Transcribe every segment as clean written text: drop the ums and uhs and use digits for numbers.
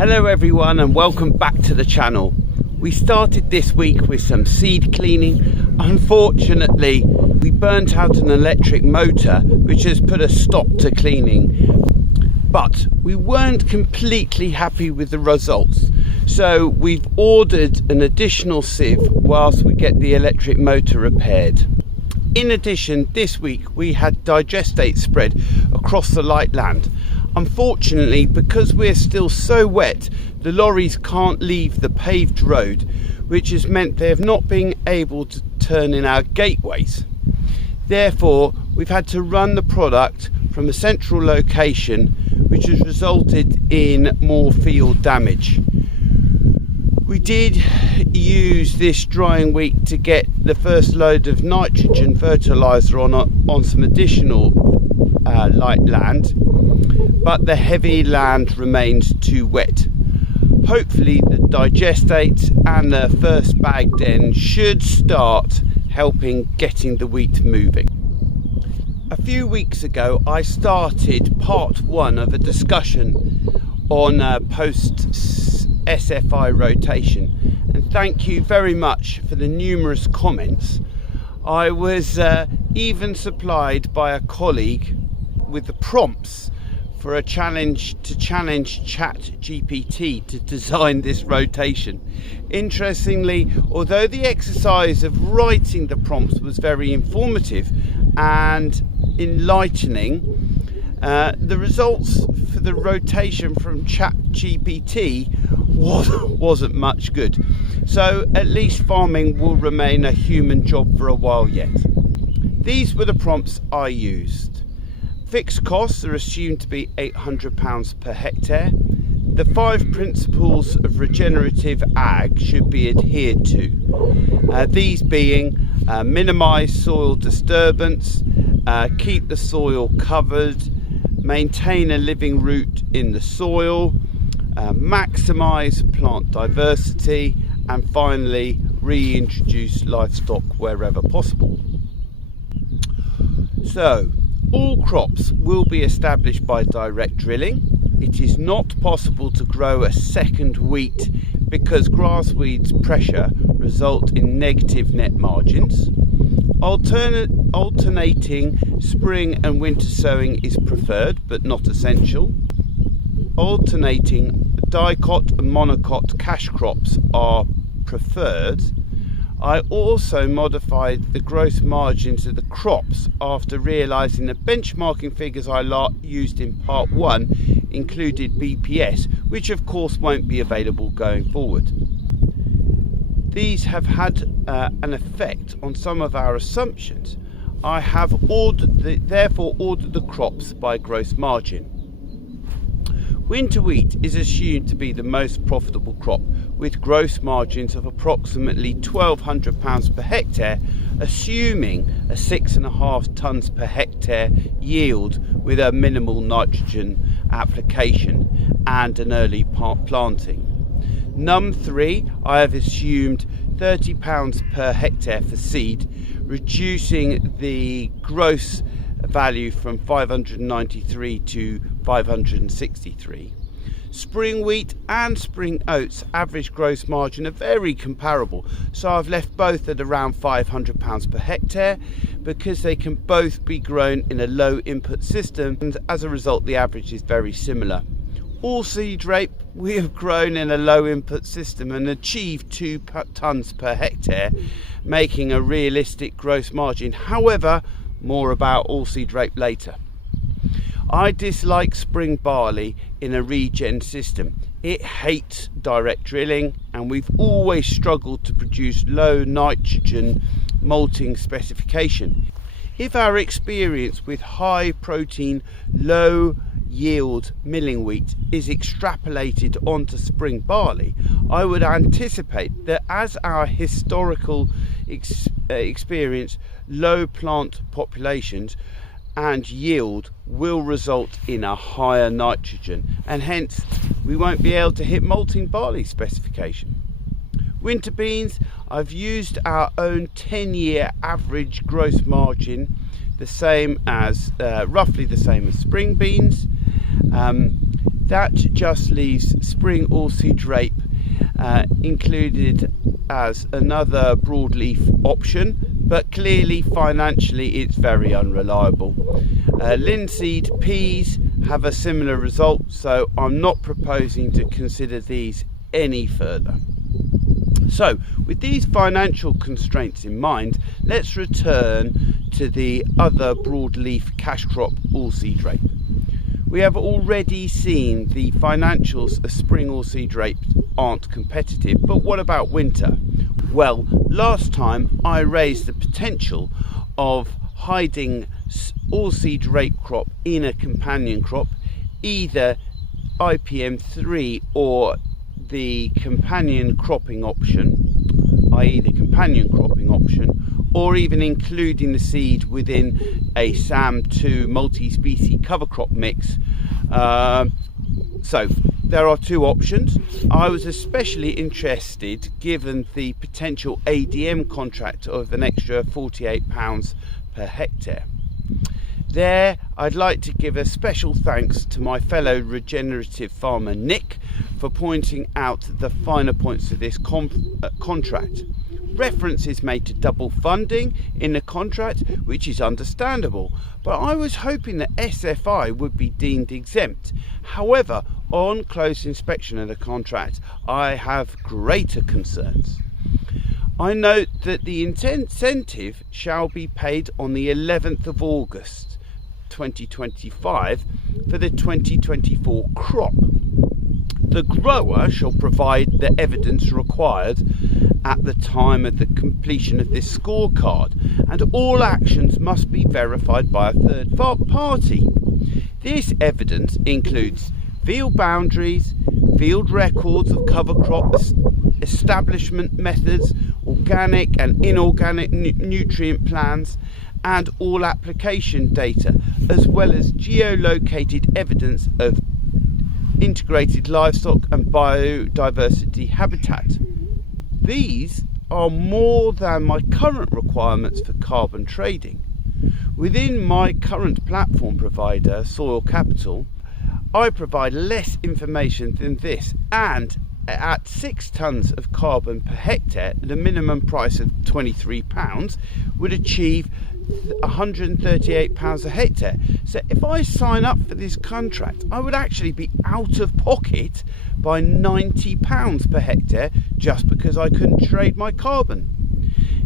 Hello everyone and welcome back to the channel. We started this week with some seed cleaning. Unfortunately, we burnt out an electric motor which has put a stop to cleaning. But we weren't completely happy with the results. So we've ordered an additional sieve whilst we get the electric motor repaired. In addition, this week we had digestate spread across the light land. Unfortunately, because we're still so wet, the lorries can't leave the paved road, which has meant they have not been able to turn in our gateways. Therefore, we've had to run the product from a central location, which has resulted in more field damage. We did use this drying week to get the first load of nitrogen fertiliser on some additional light land, but the heavy land remains too wet. Hopefully the digestate and the first bag then should start helping getting the wheat moving. A few weeks ago I started part one of a discussion on post SFI rotation, and thank you very much for the numerous comments. I was even supplied by a colleague with the prompts for a challenge ChatGPT to design this rotation. Interestingly, although the exercise of writing the prompts was very informative and enlightening, the results for the rotation from ChatGPT wasn't much good. So at least farming will remain a human job for a while yet. These were the prompts I used. Fixed costs are assumed to be £800 per hectare. The 5 principles of regenerative ag should be adhered to. These being minimise soil disturbance, keep the soil covered, maintain a living root in the soil, maximise plant diversity, and finally reintroduce livestock wherever possible. So, all crops will be established by direct drilling. It is not possible to grow a second wheat because grass weeds pressure result in negative net margins. Alternating spring and winter sowing is preferred but not essential. Alternating dicot and monocot cash crops are preferred. I also modified the gross margins of the crops after realising the benchmarking figures I used in part 1 included BPS, which of course won't be available going forward. These have had an effect on some of our assumptions. I have therefore ordered the crops by gross margin. Winter wheat is assumed to be the most profitable crop, with gross margins of approximately £1,200 per hectare, assuming a 6.5 tonnes per hectare yield with a minimal nitrogen application and an early planting. Num 3, I have assumed £30 per hectare for seed, reducing the gross value from 593 to 563. Spring wheat and spring oats average gross margin are very comparable, so I've left both at around £500 per hectare because they can both be grown in a low input system, and as a result the average is very similar. Oilseed rape we have grown in a low input system and achieved 2 tonnes per hectare, making a realistic gross margin. However, more about oilseed rape later. I dislike spring barley in a regen system. It hates direct drilling, and we've always struggled to produce low nitrogen malting specification. If our experience with high protein, low yield milling wheat is extrapolated onto spring barley, I would anticipate that as our historical experience, low plant populations and yield will result in a higher nitrogen, and hence we won't be able to hit malting barley specification. Winter beans, I've used our own 10-year average gross margin, the same as roughly the same as spring beans. That just leaves spring oilseed rape included as another broadleaf option, but clearly financially it's very unreliable. Linseed peas have a similar result, so I'm not proposing to consider these any further. So with these financial constraints in mind, let's return to the other broadleaf cash crop, oilseed rape. We have already seen the financials of spring oilseed rape aren't competitive, but what about winter? Well, last time I raised the potential of hiding oilseed rape crop in a companion crop, either IPM3 or the companion cropping option, i.e. the companion cropping option, or even including the seed within a SAM2 multi-species cover crop mix. So there are two options. I was especially interested given the potential ADM contract of an extra £48 per hectare. There, I'd like to give a special thanks to my fellow regenerative farmer Nick for pointing out the finer points of this contract. Reference is made to double funding in the contract, which is understandable, but I was hoping that SFI would be deemed exempt. However, on close inspection of the contract, I have greater concerns. I note that the incentive shall be paid on the 11th of August 2025 for the 2024 crop. The grower shall provide the evidence required at the time of the completion of this scorecard, and all actions must be verified by a third party. This evidence includes field boundaries, field records of cover crops, establishment methods, organic and inorganic nutrient plans, and all application data, as well as geolocated evidence of integrated livestock and biodiversity habitat. These are more than my current requirements for carbon trading. Within my current platform provider, Soil Capital, I provide less information than this, and at 6 tonnes of carbon per hectare, the minimum price of £23 would achieve £138 a hectare. So if I sign up for this contract, I would actually be out of pocket by £90 per hectare just because I couldn't trade my carbon.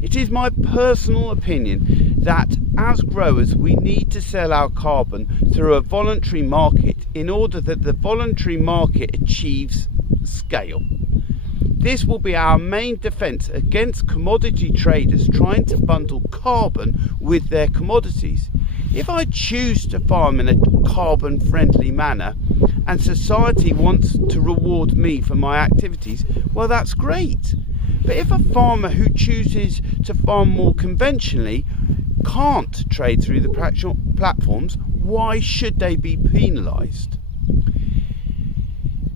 It is my personal opinion that as growers we need to sell our carbon through a voluntary market in order that the voluntary market achieves scale. This will be our main defence against commodity traders trying to bundle carbon with their commodities. If I choose to farm in a carbon friendly manner and society wants to reward me for my activities, well, that's great. But if a farmer who chooses to farm more conventionally can't trade through the platforms, why should they be penalised?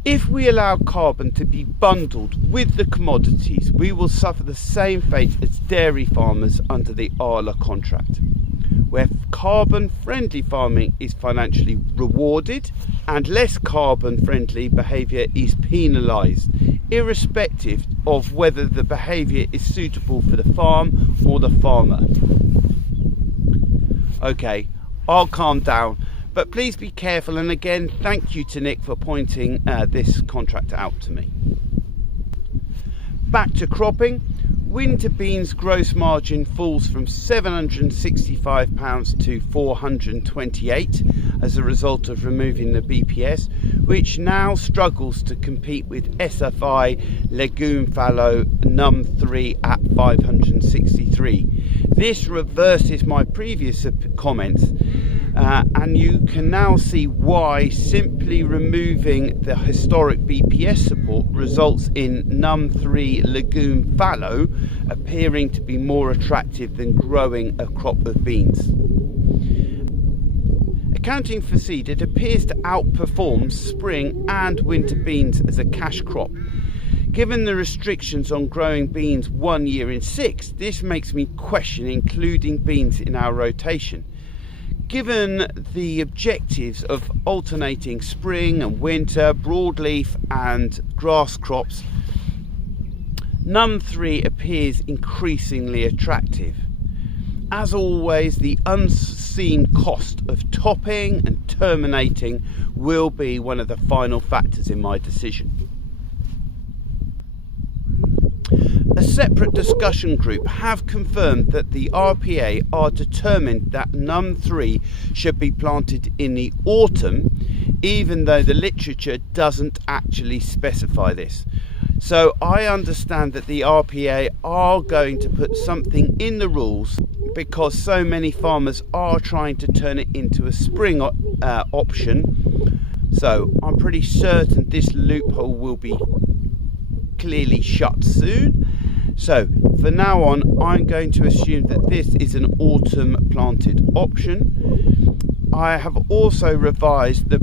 If we allow carbon to be bundled with the commodities, we will suffer the same fate as dairy farmers under the Arla contract, where carbon-friendly farming is financially rewarded and less carbon-friendly behaviour is penalised, irrespective of whether the behaviour is suitable for the farm or the farmer. Okay, I'll calm down. But please be careful, and again, thank you to Nick for pointing this contract out to me. Back to cropping. Winter beans gross margin falls from £765 to £428 as a result of removing the BPS, which now struggles to compete with SFI legume fallow num3 at £563. This reverses my previous comments, and you can now see why simply removing the historic BPS support results in num3 legume fallow appearing to be more attractive than growing a crop of beans. Accounting for seed, it appears to outperform spring and winter beans as a cash crop. Given the restrictions on growing beans 1 year in 6, this makes me question including beans in our rotation. Given the objectives of alternating spring and winter, broadleaf and grass crops, num3 appears increasingly attractive. As always, the unseen cost of topping and terminating will be one of the final factors in my decision. A separate discussion group have confirmed that the RPA are determined that num3 should be planted in the autumn, even though the literature doesn't actually specify this. So I understand that the RPA are going to put something in the rules because so many farmers are trying to turn it into a spring option. So I'm pretty certain this loophole will be clearly shut soon. So for now on, I'm going to assume that this is an autumn planted option. I have also revised the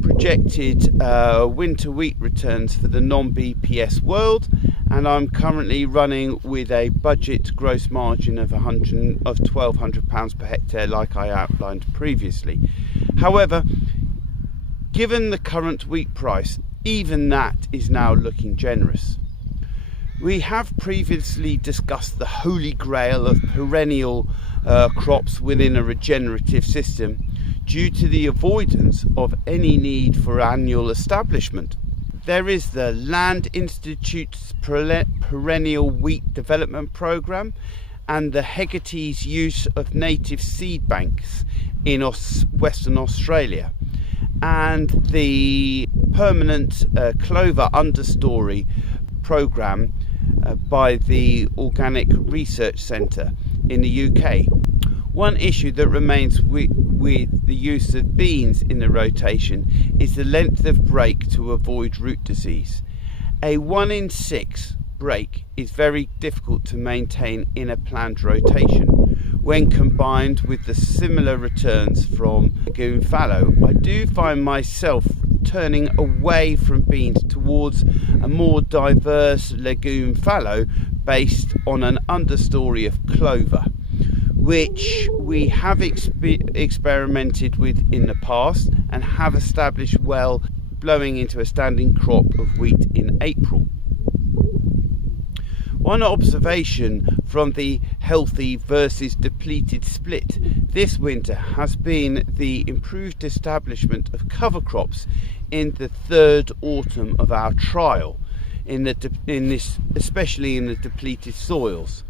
projected winter wheat returns for the non-BPS world, and I'm currently running with a budget gross margin of £1,200 per hectare, like I outlined previously. However, given the current wheat price, even that is now looking generous. We have previously discussed the holy grail of perennial crops within a regenerative system due to the avoidance of any need for annual establishment. There is the Land Institute's Perennial Wheat Development Programme and the Hegarty's use of native seed banks in Western Australia, and the permanent clover understory programme by the Organic Research Centre in the UK. One issue that remains with the use of beans in the rotation is the length of break to avoid root disease. A 1 in 6 break is very difficult to maintain in a planned rotation. When combined with the similar returns from legume fallow, I do find myself turning away from beans towards a more diverse legume fallow based on an understory of clover, which we have experimented with in the past and have established well, blowing into a standing crop of wheat in April. One observation from the healthy versus depleted split this winter has been the improved establishment of cover crops in the third autumn of our trial, especially in the depleted soils.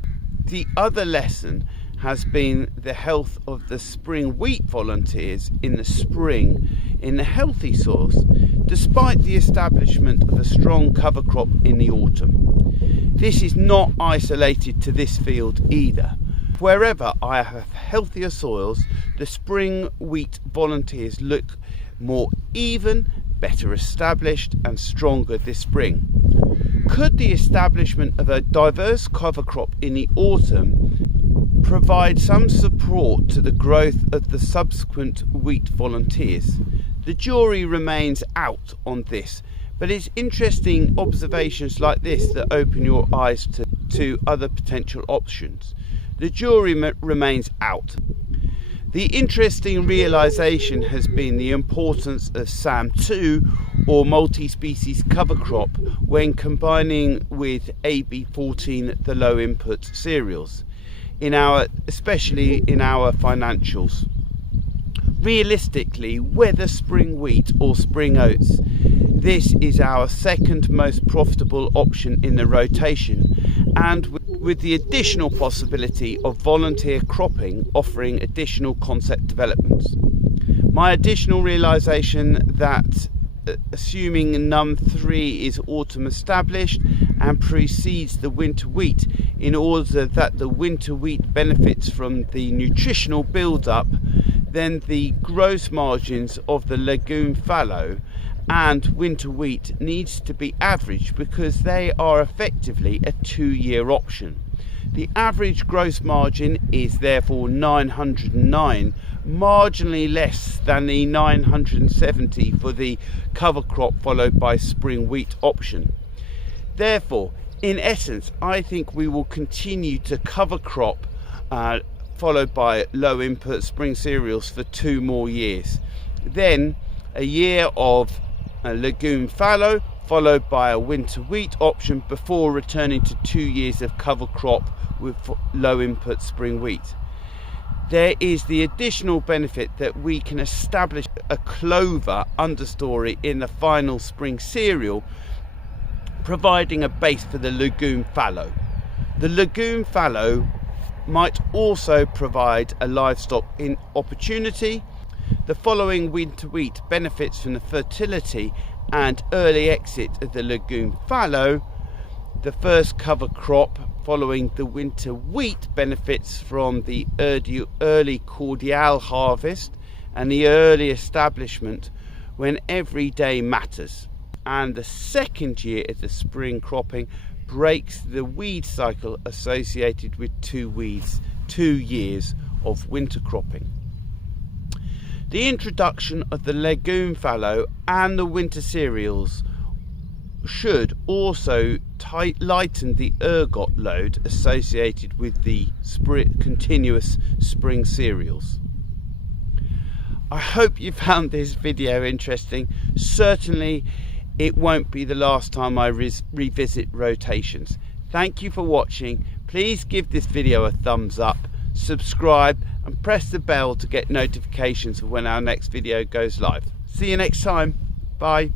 The other lesson has been the health of the spring wheat volunteers in the spring in the healthy soils, despite the establishment of a strong cover crop in the autumn. This is not isolated to this field either. Wherever I have healthier soils, the spring wheat volunteers look more even, better established and stronger this spring. Could the establishment of a diverse cover crop in the autumn provide some support to the growth of the subsequent wheat volunteers? The jury remains out on this, but it's interesting observations like this that open your eyes to other potential options. The jury remains out. The interesting realization has been the importance of SAM2 or multi-species cover crop when combining with AB14, the low input cereals, especially in our financials. Realistically, whether spring wheat or spring oats, this is our second most profitable option in the rotation, and with the additional possibility of volunteer cropping offering additional concept developments. My additional realization that assuming num3 is autumn established and precedes the winter wheat in order that the winter wheat benefits from the nutritional build-up, then the gross margins of the legume fallow and winter wheat needs to be averaged because they are effectively a 2-year option. The average gross margin is therefore 909, marginally less than the 970 for the cover crop followed by spring wheat option. Therefore, in essence, I think we will continue to cover crop followed by low input spring cereals for 2 more years. Then a year of legume fallow, followed by a winter wheat option before returning to 2 years of cover crop with low input spring wheat. There is the additional benefit that we can establish a clover understory in the final spring cereal, providing a base for the legume fallow. The legume fallow might also provide a livestock in opportunity. The following winter wheat benefits from the fertility and early exit of the legume fallow. The first cover crop following the winter wheat benefits from the early cordial harvest and the early establishment when every day matters. And the second year of the spring cropping breaks the weed cycle associated with 2 years of winter cropping. The introduction of the legume fallow and the winter cereals should also lighten the ergot load associated with the continuous spring cereals. I hope you found this video interesting. Certainly it won't be the last time I revisit rotations. Thank you for watching. Please give this video a thumbs up, subscribe and press the bell to get notifications of when our next video goes live. See you next time. Bye.